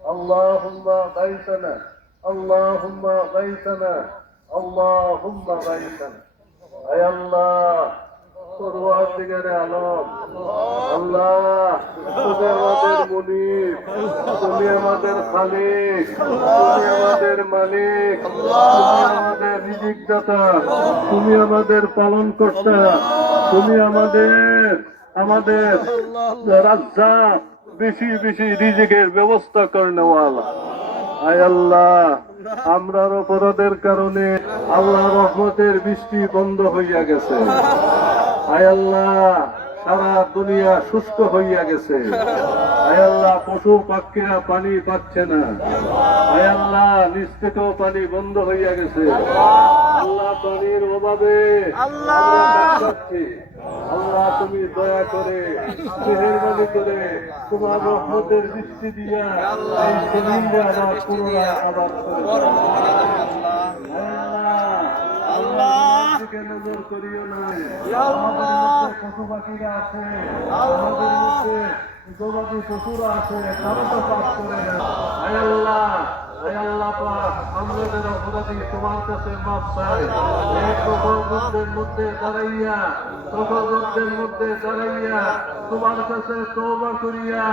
আল্লাহুম্মা গাইসানা আল্লাহুম্মা গাইসানা আল্লাহুম্মা গাইসানা আয় আল্লাহ পরওয়ারদিগারে আলম। আল্লাহ তুমি আমাদের তুমি আমাদের খালিক। তুমি আমাদের মালিক। তুমি আমাদের রিজিক দাতা তুমি আমাদের পালন কর্তা তুমি আমাদের আমাদের রাজ্জা বেশি বেশি রিজিকের ব্যবস্থা করে নেওয়ালা আয় আল্লাহ আমরার অপরাধের কারণে আল্লাহ রহমতের বৃষ্টি বন্ধ হইয়া গেছে। আয় আল্লাহ সারা দুনিয়া শুষ্ক হইয়া গেছে। আয় আল্লাহ পশু পাখিরা পানি পাচ্ছে না। আয় আল্লাহ নিচ থেকেও পানি বন্ধ হইয়া গেছে। আল্লাহ পানির অভাবে আমরা আল্লাহ তুমি দয়া করে মেহেরবানি করে তোমার রহমতের দৃষ্টি দিয়া এই জমিনটা আবার পুনরায় আবাদ করে আল্লাহ। নজর করিও না আমাদের পশু পাখিরা আছে। আমাদের মধ্যে গবাদি পশুরা আছে তারা তো পাপ করে। না আয় আল্লাহ আয় আল্লাহ পাক আমাদের অপরাধী তোমার কাছে মাপ চাই। প্রকল্পের মধ্যে দাঁড়াইয়া প্রকল্পের মধ্যে দাঁড়াইয়া তোমার কাছে তৌবা করিয়া।